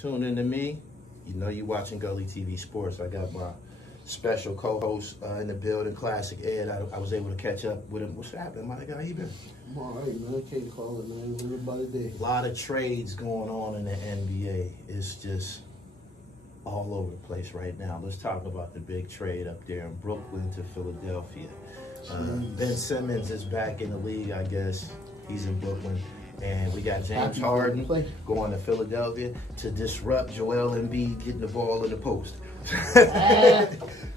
tune in to me, you know you're watching Gully TV Sports. I got my special co-host in the building, Classic Ed. I was able to catch up with him. What's happening, my guy? How you been? I'm all right, man. Can't call it, man. Everybody day. A lot of trades going on in the NBA. It's just all over the place right now. Let's talk about the big trade up there in Brooklyn to Philadelphia. Ben Simmons is back in the league, I guess. He's in Brooklyn. And we got James Harden going to Philadelphia to disrupt Joel Embiid getting the ball in the post.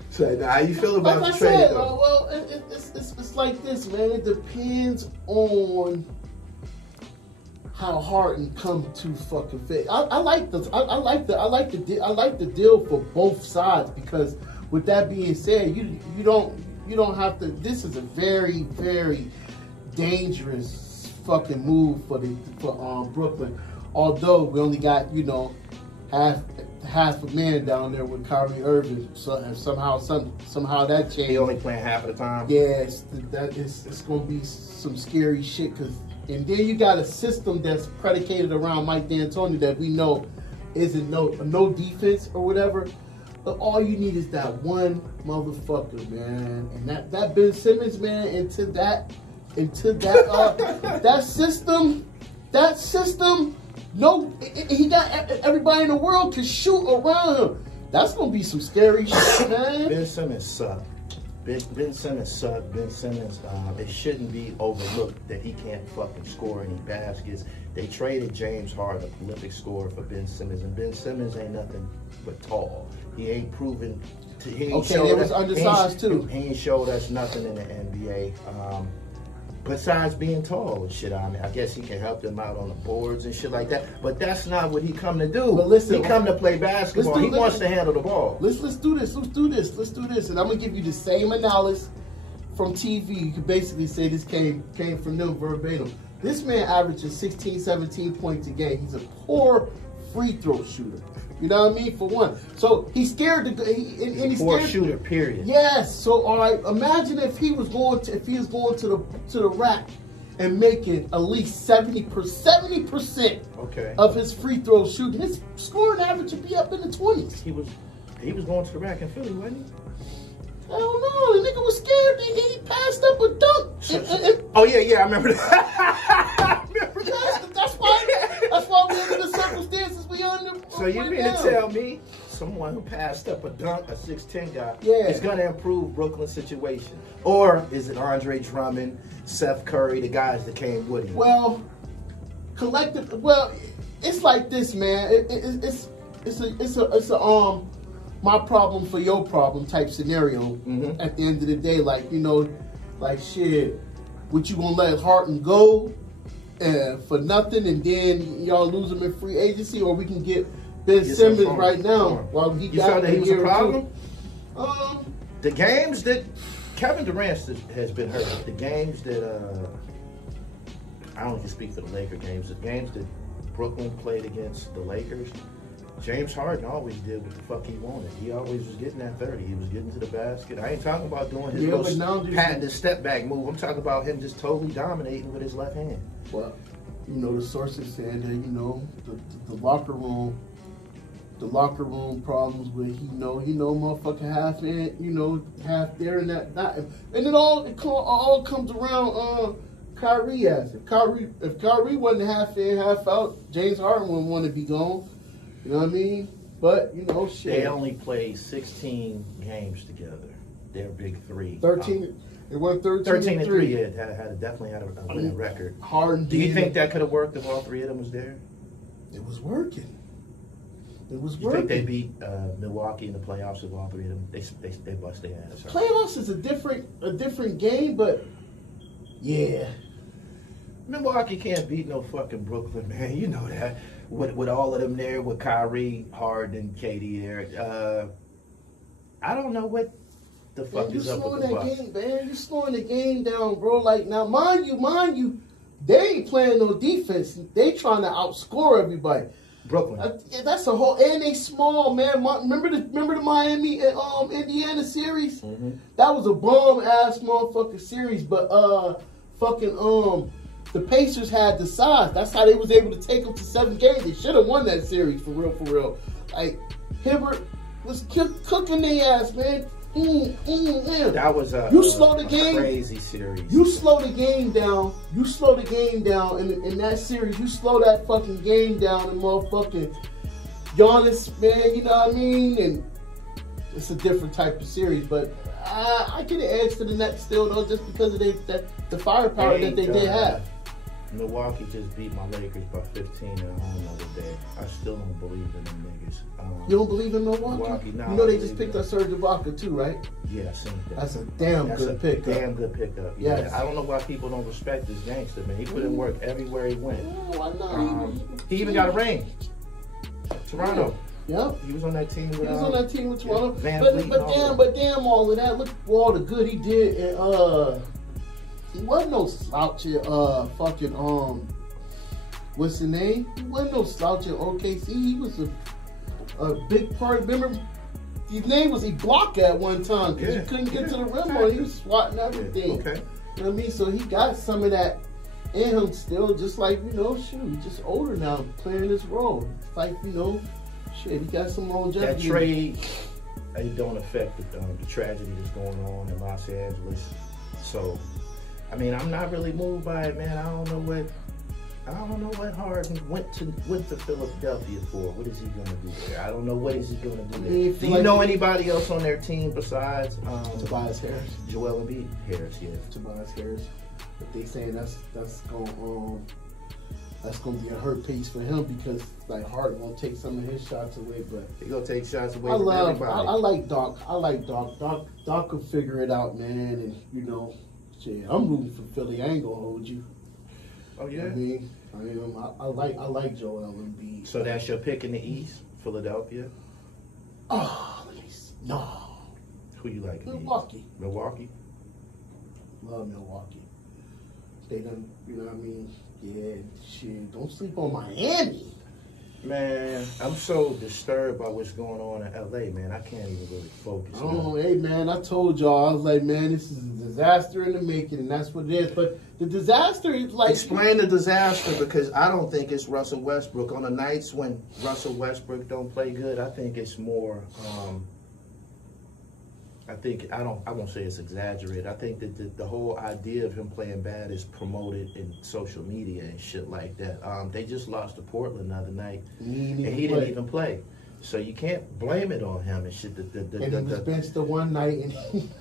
So how you feel about the trade, though? Well, it's like this, man. It depends on how Harden come to fucking fit. I like the deal for both sides, because with that being said, you don't have to. This is a very, very dangerous fucking move for Brooklyn. Although we only got, you know, half a man down there with Kyrie Irving, so and somehow that changed. He only playing half of the time. Yes, it's gonna be some scary shit. And then you got a system that's predicated around Mike D'Antoni that we know isn't no defense or whatever. But all you need is that one motherfucker, man, and that Ben Simmons, man, into that that system. No, he got everybody in the world to shoot around him. That's gonna be some scary shit, man. Ben Simmons sucked. Ben Simmons sucked. Ben Simmons, it shouldn't be overlooked that he can't fucking score any baskets. They traded James Harden, a prolific scorer, for Ben Simmons, and Ben Simmons ain't nothing but tall. He ain't proven. He was undersized too. He ain't showed us nothing in the NBA. Besides being tall and shit, I mean, I guess he can help them out on the boards and shit like that. But that's not what he come to do. But listen, he come to play basketball. He wants to handle the ball. Let's do this. Let's do this. And I'm gonna give you the same analysis from TV. You can basically say this came from them verbatim. This man averages 16, 17 points a game. He's a poor free throw shooter. You know what I mean? For one, so he's scared to go. He's poor scared shooter. Period. Yes. So all right. Imagine if he was going to the rack and making at least 70% of his free throw shooting. His scoring average would be up in the 20s. He was going to the rack in Philly, wasn't he? I don't know. The nigga was scared. He passed up a dunk. Oh yeah, I remember that. That's why we're in the circumstances we under. So you mean to tell me someone who passed up a dunk, a 6'10" guy, yeah, is going to improve Brooklyn's situation? Or is it Andre Drummond, Seth Curry, the guys that came with him? Well, it's like this, man. It's a my problem for your problem type scenario. At the end of the day, like, you know, like shit, would you gonna let Harden go for nothing and then y'all lose him in free agency, or we can get Ben Simmons right now while he you felt that he was a problem? The games that Kevin Durant has been hurt. The games that I don't even speak for the Laker games. The games that Brooklyn played against the Lakers, James Harden always did what the fuck he wanted. He always was getting that 30. He was getting to the basket. I ain't talking about doing his patented step back move. I'm talking about him just totally dominating with his left hand. Well, you know, the sources said that, you know, the locker room problems with, you know, motherfucker half in, you know, half there and that, and it all comes around Kyrie ass. If Kyrie wasn't half in, half out, James Harden wouldn't want to be gone. You know what I mean? But, you know, shit. They only played 16 games together. Their big three. 13. It went 13 and 3. Yeah, definitely had a winning record. Harden. Do you think that could have worked if all three of them was there? It was working. You think they beat Milwaukee in the playoffs if all three of them? They bust their ass. Playoffs is a different game, but yeah. Milwaukee can't beat no fucking Brooklyn, man. You know that. With all of them there, with Kyrie, Harden, and KD there. I don't know what the fuck is up with the Bucks. You're slowing the game down, bro. Like, now, mind you, they ain't playing no defense. They trying to outscore everybody. Brooklyn. That's a whole, and they small, man. Remember the Miami Indiana series? That was a bomb ass motherfucking series. But the the Pacers had the size. That's how they was able to take them to 7 games. They should have won that series for real, for real. Like Hibbert was cooking their ass, man. That was a crazy series. You slow the game down. You slow the game down in that series. You slow that fucking game down and motherfucking Giannis, man. You know what I mean? And it's a different type of series, but I get an edge to the Nets still though, just because of the firepower that they did have. Milwaukee just beat my Lakers by 15 at home the other day. I still don't believe in them niggas. You don't believe in Milwaukee? No, you know they just picked up Serge Ibaka too, right? Yeah, I seen that. That's a damn good pickup. Damn good pickup. Yeah, yes. I don't know why people don't respect this gangster, man. He put in work everywhere he went. Why not? He even got a ring. Toronto. Yep. He was on that team with He was on that team with Toronto. Yeah, but damn all of that. Look for all the good he did. And he wasn't no slouch at fucking what's the name? He wasn't no slouch at OKC. He was a big part. Remember, his name was he blocked at one time because you couldn't get to the rim or he was swatting everything. Okay. You know what I mean? So he got some of that in him still, just like, you know, shoot, he's just older now, playing this role. It's like, you know, shit, he got some longevity. That trade, it don't affect the tragedy that's going on in Los Angeles. So, I mean, I'm not really moved by it, man. I don't know what Harden went to Philadelphia for. What is he gonna do there? I don't know what is he gonna do there. Do you know anybody else on their team besides Tobias Harris? Joel Embiid? Harris, yeah. Tobias Harris. But they saying that's gonna be a hurt piece for him because like Harden won't take some of his shots away, but he gonna take shots away from everybody. I like Doc. I like Doc. Doc could figure it out, man. And you know, shit, I'm rooting for Philly. I ain't gonna hold you. Oh yeah. I like Joel Embiid. So that's your pick in the East, Philadelphia. Oh, no. Who you like? Milwaukee. Milwaukee. Love Milwaukee. They done, you know what I mean? Yeah, shit. Don't sleep on Miami. Man, I'm so disturbed by what's going on in LA, man. I can't even really focus. Hey, man, I told y'all, I was like, man, this is a disaster in the making, and that's what it is. But the disaster is like... Explain the disaster, because I don't think it's Russell Westbrook. On the nights when Russell Westbrook don't play good, I think it's more... I won't say it's exaggerated. I think that the whole idea of him playing bad is promoted in social media and shit like that. They just lost to Portland the other night, and he didn't even play. So you can't blame it on him and shit. And he was benched the one night, and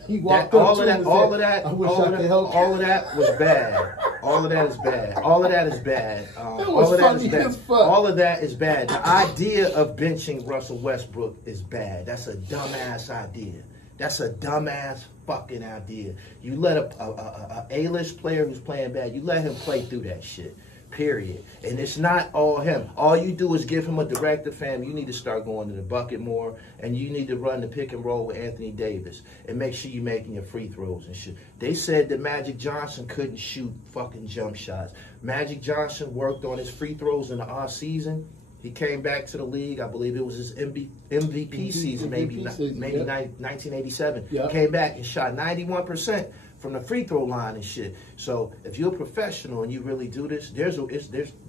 he walked all up of to him and all said, of that, I wish I could help you. all of that was bad. All of that is bad. All of that is bad. All of that is bad. All of that is bad. The idea of benching Russell Westbrook is bad. That's a dumbass idea. That's a dumbass fucking idea. You let a A-list player who's playing bad, you let him play through that shit, period. And it's not all him. All you do is give him a directive, fam. You need to start going to the bucket more, and you need to run the pick and roll with Anthony Davis, and make sure you're making your free throws and shit. They said that Magic Johnson couldn't shoot fucking jump shots. Magic Johnson worked on his free throws in the off-season. He came back to the league. I believe it was his MVP season, maybe 1987. Yep. Came back and shot 91% from the free throw line and shit. So if you're a professional and you really do this, there's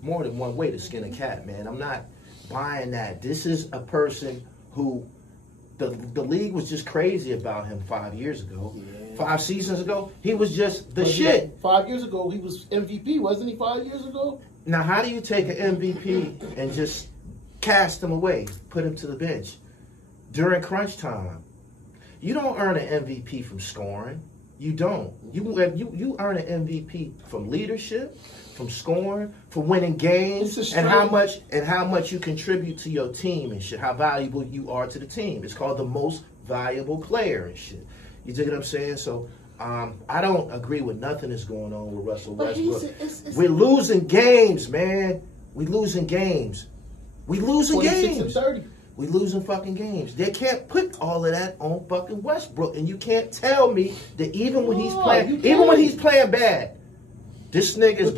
more than one way to skin a cat, man. I'm not buying that. This is a person who the league was just crazy about him 5 years ago. Yeah. 5 seasons ago, he was just the shit. 5 years ago, he was MVP, wasn't he? 5 years ago. Now, how do you take an MVP and just cast him away, put him to the bench during crunch time? You don't earn an MVP from scoring. You don't. You earn an MVP from leadership, from scoring, from winning games, and how much you contribute to your team and shit. How valuable you are to the team. It's called the most valuable player and shit. You dig what I'm saying? So. I don't agree with nothing that's going on with Russell Westbrook. We're losing games, man. We're losing games. We're losing games. 30. We're losing fucking games. They can't put all of that on fucking Westbrook, and you can't tell me that even when he's playing bad, This nigga's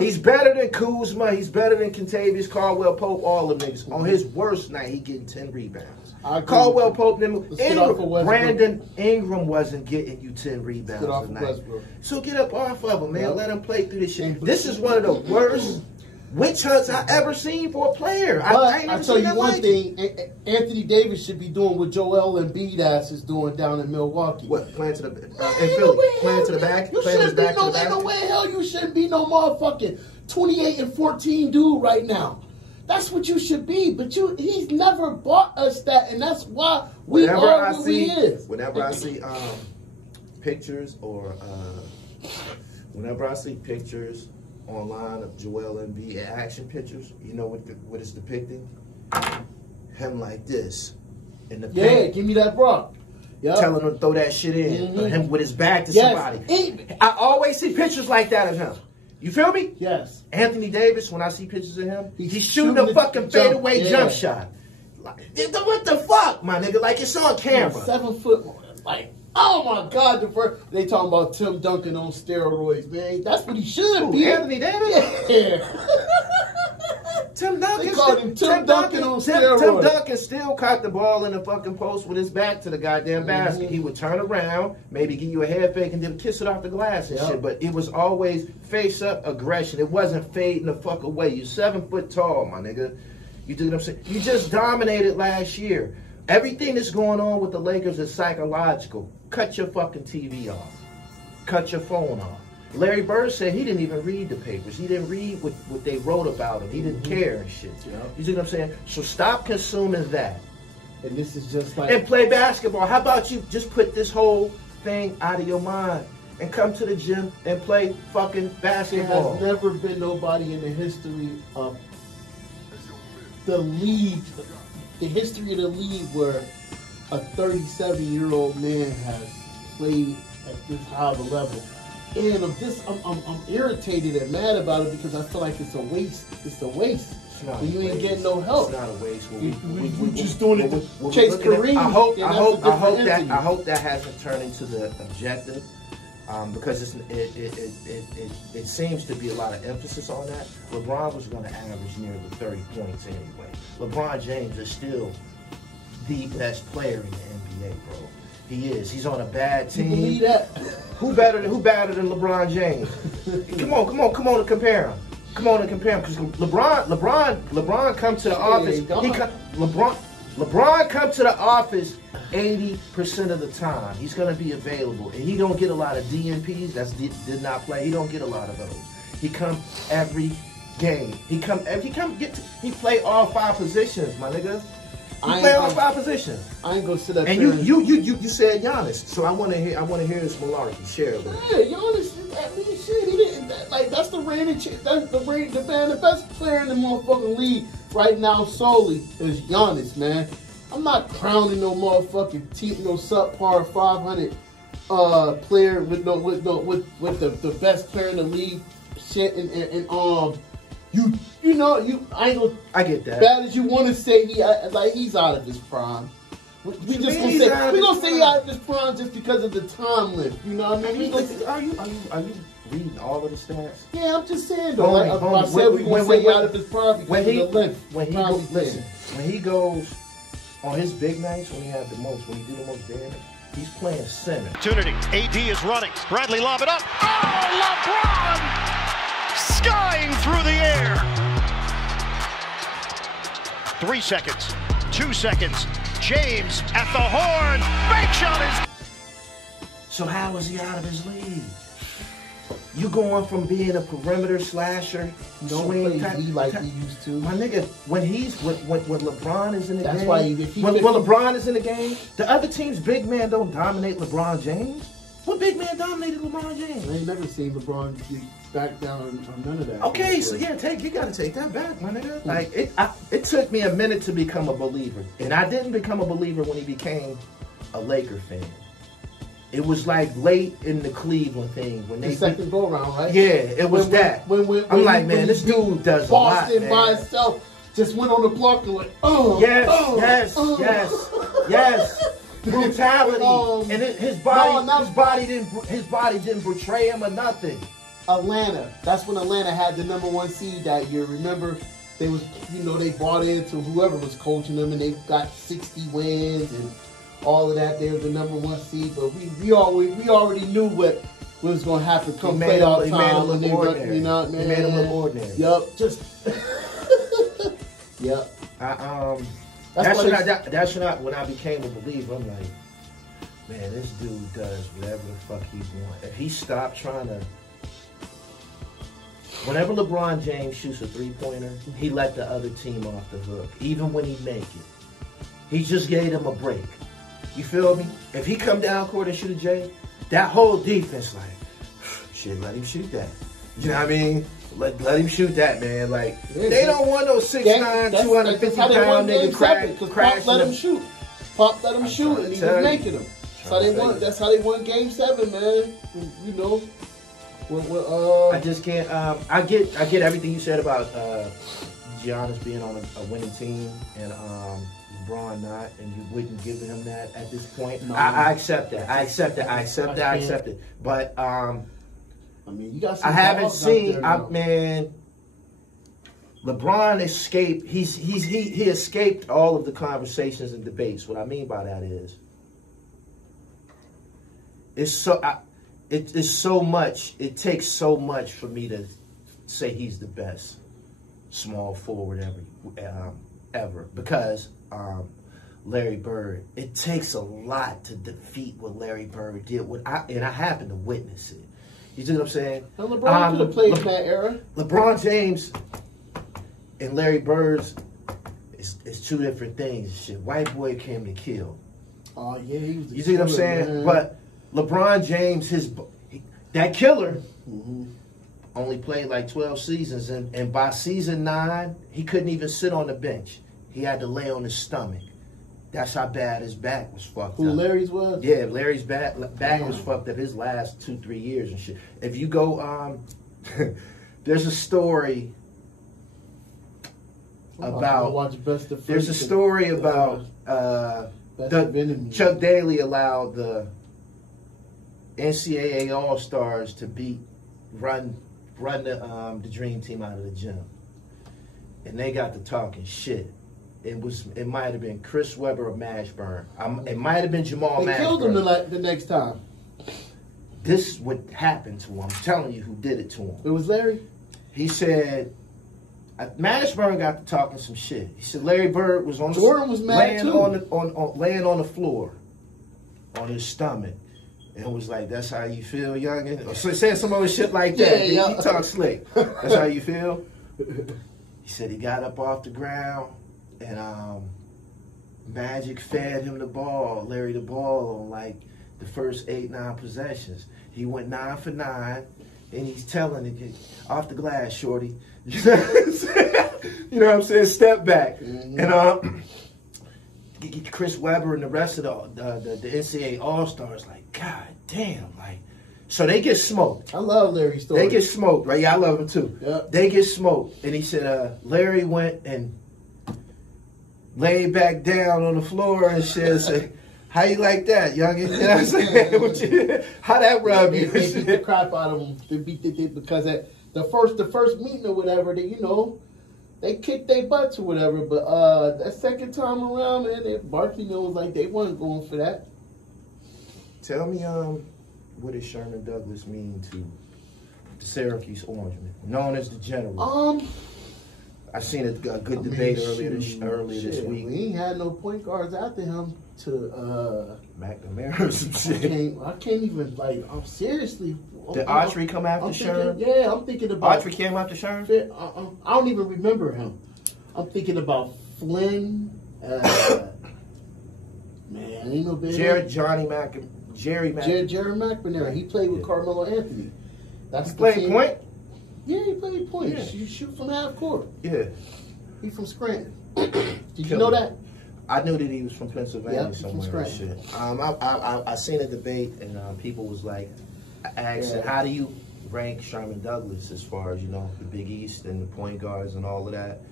he's better than Kuzma. He's better than Kentavious Caldwell-Pope. All the niggas. On his worst night, he getting 10 rebounds. Caldwell-Pope, Brandon Ingram wasn't getting you 10 rebounds a night. So get up off of him, man. Yep. Let him play through this shit. This is one of the worst witch hunts I ever seen for a player. I tell you one thing, Anthony Davis should be doing what Joel Embiid ass is doing down in Milwaukee. What, playing to the in Philly? Playing to the back? You shouldn't be no way hell you shouldn't be no motherfucking 28 and 14 dude right now. That's what you should be, but he's never bought us that, and that's why we are who he is. Whenever I see pictures or whenever I see pictures online of Joel Embiid, action pictures, you know what it's depicting? Him like this in the paint. Yeah, give me that bro. Yep. Telling him to throw that shit in. Him with his back to somebody. I always see pictures like that of him. You feel me? Yes. Anthony Davis, when I see pictures of him, he's shooting a fucking fadeaway jump shot. Like, what the fuck, my nigga? Like, it's on camera. 7 foot, like, oh my God, they talking about Tim Duncan on steroids, man. That's what he should be. Anthony Davis? Yeah. Tim Duncan. They called him Tim Duncan on steroids. Tim Duncan still caught the ball in the fucking post with his back to the goddamn basket. He would turn around, maybe give you a head fake, and then kiss it off the glass and shit. But it was always face up aggression. It wasn't fading the fuck away. You're 7 foot tall, my nigga. You do what I'm saying? You just dominated last year. Everything that's going on with the Lakers is psychological. Cut your fucking TV off. Cut your phone off. Larry Bird said he didn't even read the papers. He didn't read what they wrote about him. He didn't care and shit. You see what I'm saying? So stop consuming that. And this is just like... And play basketball. How about you just put this whole thing out of your mind and come to the gym and play fucking basketball? There has never been nobody in the history of the league, the history of the league, where a 37-year-old man has played at this high of a level. And I'm irritated and mad about it because I feel like it's a waste. It's a waste. When you ain't getting no help. It's not a waste. We're just doing it to chase Kareem. I hope that hasn't turned into the objective, because it seems to be a lot of emphasis on that. LeBron was going to average nearly 30 points anyway. LeBron James is still the best player in the NBA, bro. He is. He's on a bad team. You believe that? Who better than LeBron James? Come on to compare him. Come on and compare him, because LeBron comes to the office. LeBron comes to the office 80% of the time. He's gonna be available, and he don't get a lot of DNPs. Did not play. He don't get a lot of those. He come every game. He play all 5 positions, my nigga. He play all 5 positions. I ain't gonna sit up and there. You said Giannis, so I wanna hear this malarkey. Share it with me. Yeah, Giannis. I mean, shit, he didn't. That's the reigning. That's the best player in the motherfucking league right now. Solely is Giannis, man. I'm not crowning no motherfucking no subpar 500 player with the best player in the league. Shit, I get that. Bad as you want to say, he's out of his prime. We gonna say he's out of his prime just because of the time limit. You know what I mean? Are you reading all of the stats? Yeah, I'm just saying though. I said we gonna say out of his prime because of the length. When he goes on his big nights, when he do the most damage, he's playing center. Opportunity. AD is running. Bradley lob it up. Oh, LeBron! Skying through the air. 3 seconds. 2 seconds. James at the horn. Bank shot is. So how is he out of his league? You going from being a perimeter slasher, swing type, like he used to. My nigga, when LeBron is in the game, that's why when LeBron is in the game, the other team's big man don't dominate LeBron James. What big man dominated LeBron James? I ain't never seen LeBron back down on none of that. Okay, so yeah, you gotta take that back, my nigga. Like it took me a minute to become a believer, and I didn't become a believer when he became a Laker fan. It was like late in the Cleveland thing when they second go around, right? Yeah, it was that. I'm like, man, this dude does a lot, man. Boston by himself just went on the block and like, yes. Brutality, and his body didn't betray him or nothing. Atlanta. That's when Atlanta had the #1 seed that year. Remember, they was, you know, they bought into whoever was coaching them, and they got 60 wins and all of that. They were the #1 seed, but we already knew what was going to happen come playoff time. He made them You know, man. He made them look ordinary. Yup, just yep. That's when I became a believer. I'm like, man, this dude does whatever the fuck he wants. If he stopped trying to, whenever LeBron James shoots a 3-pointer, he let the other team off the hook, even when he make it. He just gave them a break. You feel me? If he come down court and shoot a J, that whole defense like, shit, let him shoot that. You know what I mean? Let him shoot that, man. Like, they don't want no 6'9", 250-pound nigga crashing. Let him shoot. Pop let him shoot, and he was making them. That's how they won Game 7, man. You know. I just can't. I get everything you said about Giannis being on a winning team and LeBron not, and you wouldn't give him that at this point. No, I accept that. I accept it. But I mean, you got. I haven't seen. Man, LeBron escaped. He escaped all of the conversations and debates. What I mean by that is, it's so. It is so much. It takes so much for me to say he's the best small forward ever because Larry Bird. It takes a lot to defeat what Larry Bird did. And I happen to witness it. You see what I'm saying? And LeBron could have played in that era. LeBron James and Larry Bird's is two different things. Shit, white boy came to kill. Oh yeah, he was. You see what I'm saying? Man. But LeBron James, that killer, only played like 12 seasons, and by season 9, he couldn't even sit on the bench. He had to lay on his stomach. That's how bad his back was fucked up. Who Larry's was? Yeah, Larry's back was fucked up his last 2-3 years and shit. If you go, there's a story about. There's a story about Chuck Daly allowed the NCAA All-Stars to run the Dream Team out of the gym, and they got to talking shit. It might have been Chris Webber or Mashburn. It might have been Jamal Mashburn. They killed him the next time. This would happen to him. I'm telling you who did it to him. It was Larry? He said, Mashburn got to talking some shit. He said Larry Bird was on Jordan was mad laying on the floor on his stomach. And it was like, that's how you feel, youngin'? Or saying some other shit like that. Yeah. He talk slick. That's how you feel? He said he got up off the ground and Magic fed him the ball, Larry the ball, on like the first 8-9 possessions. He went 9 for 9, and he's telling it, off the glass, shorty. You know what I'm saying? Step back. And Chris Webber and the rest of the NCAA All-Stars, like, God damn, like, so they get smoked. I love Larry's story. They get smoked, right? Yeah, I love him too. Yep. They get smoked. And he said, Larry went and laid back down on the floor and shit and said, how you like that, youngin'? You know what I'm saying? How that rub you? They beat the crap out of him. They beat because at the first meeting or whatever, they kicked their butts or whatever. But that second time around, man, Barkley was like they weren't going for that. Tell me, what does Sherman Douglas mean to the Syracuse Orangemen, known as the General? I've seen a good debate earlier this week. We ain't had no point guards after him to McNamara or some shit. I can't even, like, I'm seriously. Did Autry come after Sherman? Yeah, I'm thinking about. Autry came after Sherman? I don't even remember him. I'm thinking about Flynn. Man, ain't no big. Jerry McNamara. He played with Carmelo Anthony. He played point? Yeah, he played point. Yeah. You shoot from half court. Yeah. He from Scranton. Did you know that? I knew that he was from Pennsylvania somewhere. From Shit. I seen a debate and people was like asking, how do you rank Sherman Douglas as far as, the Big East and the point guards and all of that?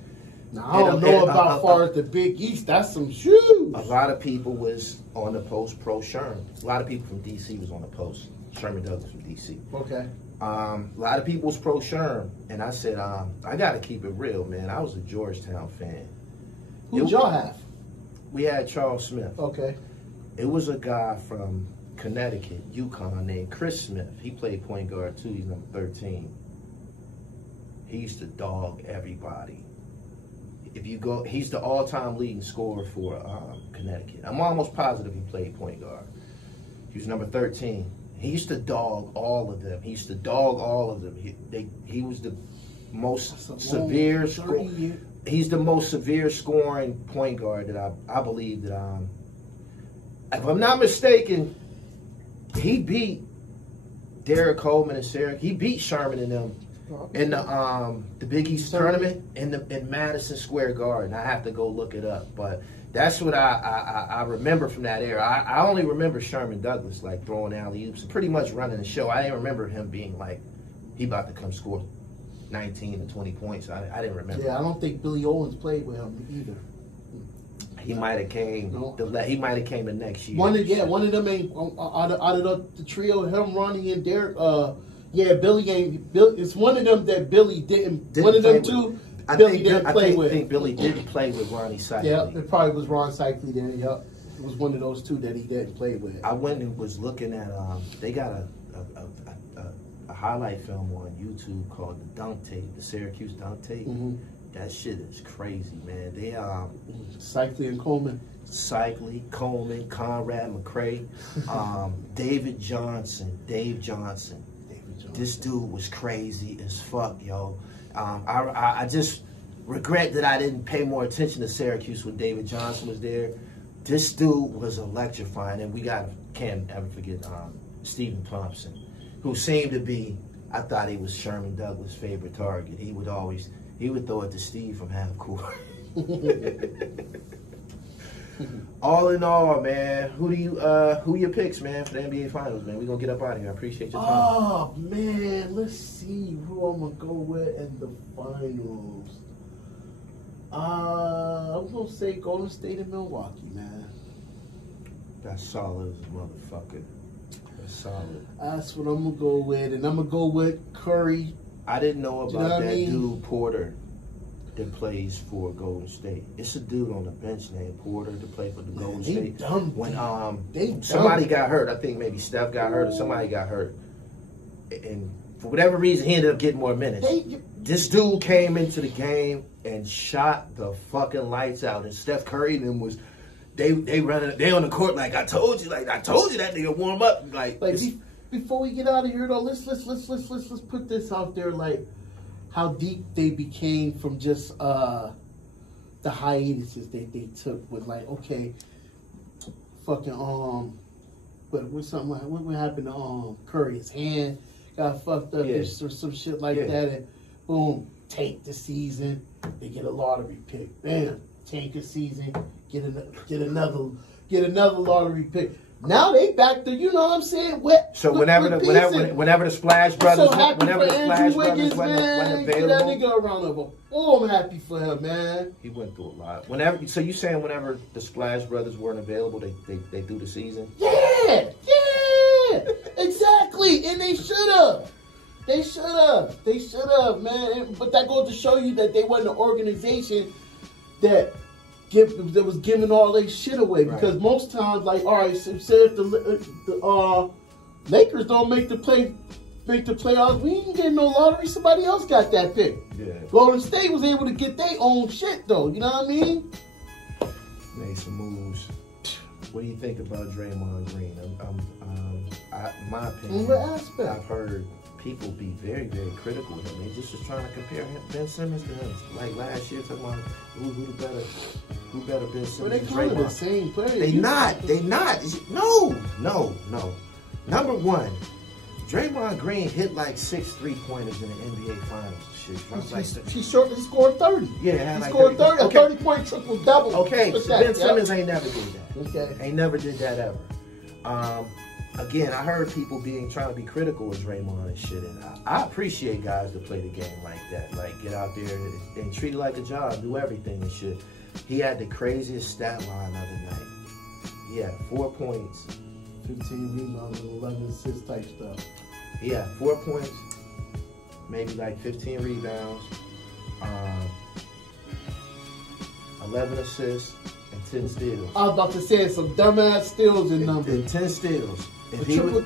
Now, I don't know about far as the Big East. That's some shoes. A lot of people was on the post pro Sherman. A lot of people from D.C. was on the post Sherman Douglas from D.C. Okay. A lot of people was pro Sherm, and I said, I got to keep it real, man. I was a Georgetown fan. Who did y'all have? We had Charles Smith. Okay. It was a guy from Connecticut, UConn, named Chris Smith. He played point guard, too. He's number 13. He used to dog everybody. If you go, he's the all-time leading scorer for Connecticut. I'm almost positive he played point guard. He was number 13. He used to dog all of them. He was the most severe scorer. He's the most severe scoring point guard that I believe that if I'm not mistaken, he beat Derek Coleman and Syracuse. He beat Sherman and them in the Big East tournament in Madison Square Garden. I have to go look it up, but that's what I remember from that era. I only remember Sherman Douglas like throwing alley-oops, pretty much running the show. I didn't remember him being like he about to come score 19 to 20 points. I didn't remember. Yeah, I don't think Billy Owens played with him either. He might have came. He might have came the next year. One of them ain't out of the trio. Him, Ronnie, and Derek. Billy ain't. It's one of them that Billy didn't one of them two. Billy didn't play with. I think Billy didn't play with Ronnie Cycli. Yeah, it probably was Ron Cycli then. Yep, it was one of those two that he didn't play with. I went and was looking at. They got a highlight film on YouTube called the Dunk Tape, the Syracuse Dunk Tape. Mm-hmm. That shit is crazy, man. They Cycli and Coleman. Cycli, Coleman, Conrad McCray, Dave Johnson. This dude was crazy as fuck, yo. I just regret that I didn't pay more attention to Syracuse when David Johnson was there. This dude was electrifying, and can't ever forget Stephen Thompson, who seemed to be, I thought he was Sherman Douglas' favorite target. He would throw it to Steve from half court. All in all, man, who your picks, man, for the NBA Finals, man? We're going to get up out of here. I appreciate your time. Oh, man, let's see who I'm going to go with in the Finals. I'm going to say Golden State and Milwaukee, man. That's solid as a motherfucker. That's solid. That's what I'm going to go with, and I'm going to go with Curry. I didn't know about that dude, Porter, that plays for Golden State. It's a dude on the bench named Porter to play for the Golden State. When somebody got hurt, I think maybe Steph got hurt or somebody got hurt, and for whatever reason, he ended up getting more minutes. This dude came into the game and shot the fucking lights out, and Steph Curry and them was they on the court like I told you that nigga warm up like before we get out of here though, let's put this out there, like how deep they became from just the hiatuses they took with, like, okay, fucking what happened to Curry? His hand got fucked up or some shit like that, and boom, tank the season. They get a lottery pick. Bam, tank a season. Get another lottery pick. Now they back to, you know what I'm saying? So whenever the Splash Brothers, went available, give that nigga a round of applause. Oh, I'm happy for him, man. He went through a lot. So you saying whenever the Splash Brothers weren't available, they do the season? Yeah, exactly. And they should have. They should have, man. But that goes to show you that they wasn't an organization that was giving all their shit away, because most times, like, all right, so say if the Lakers don't make the playoffs, we ain't getting no lottery. Somebody else got that pick. Yeah. Golden State was able to get their own shit though. You know what I mean? Made some moves. What do you think about Draymond Green? My opinion. In what aspect? I've heard people be very, very critical of him. They just was trying to compare Ben Simmons to him. Like last year, talking about who better Ben Simmons Well, they kind of the same player. They not. No. Number one, Draymond Green hit like 6 3-pointers in the NBA Finals. Shit, he scored 30. Yeah, he like scored 30. Okay. A 30-point triple-double. Okay, so Ben Simmons ain't never did that. Okay. Ain't never did that ever. Again, I heard people trying to be critical of Draymond and shit, and I appreciate guys that play the game like that. Like, get out there and treat it like a job, do everything and shit. He had the craziest stat line the other night. He had 4 points, 15 rebounds and 11 assists type stuff. He had 4 points, maybe like 15 rebounds, 11 assists, and 10 steals. I was about to say some dumbass steals in numbers. And 10 steals. If he would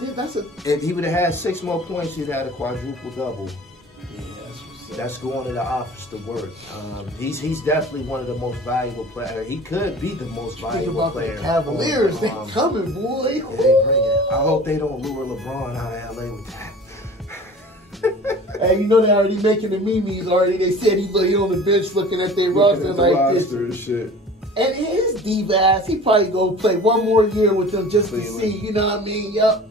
have had 6 more points, he'd had a quadruple double. That's going to the office to work. He's definitely one of the most valuable players. He could be the most valuable player. The Cavaliers, they coming, boy. Yeah, they bring it. I hope they don't lure LeBron out of LA with that. Hey, you know they already making the memes already. They said he on the bench looking at their roster like this. And shit. And his diva ass, he probably go play one more year with them just to see. You know what I mean? Yup.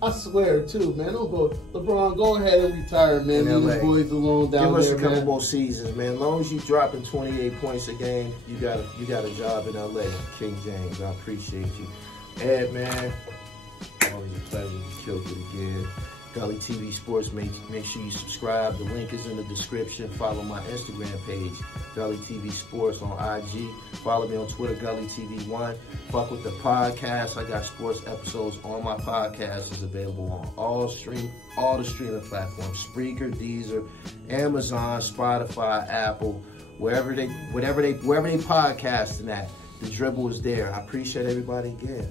I swear, too, man. Don't go, LeBron. Go ahead and retire, man. Leave these boys alone down there. Give us a couple more seasons, man. As long as you dropping 28 points a game, you got a job in LA, King James. I appreciate you, Ed, man. Always a pleasure. You killed it again. Gully TV Sports. Make sure you subscribe. The link is in the description. Follow my Instagram page, Gully TV Sports on IG. Follow me on Twitter, Gully TV1. Fuck with the podcast. I got sports episodes on my podcast. It's available on all the streaming platforms: Spreaker, Deezer, Amazon, Spotify, Apple, wherever they podcasting at. The Dribble is there. I appreciate everybody again.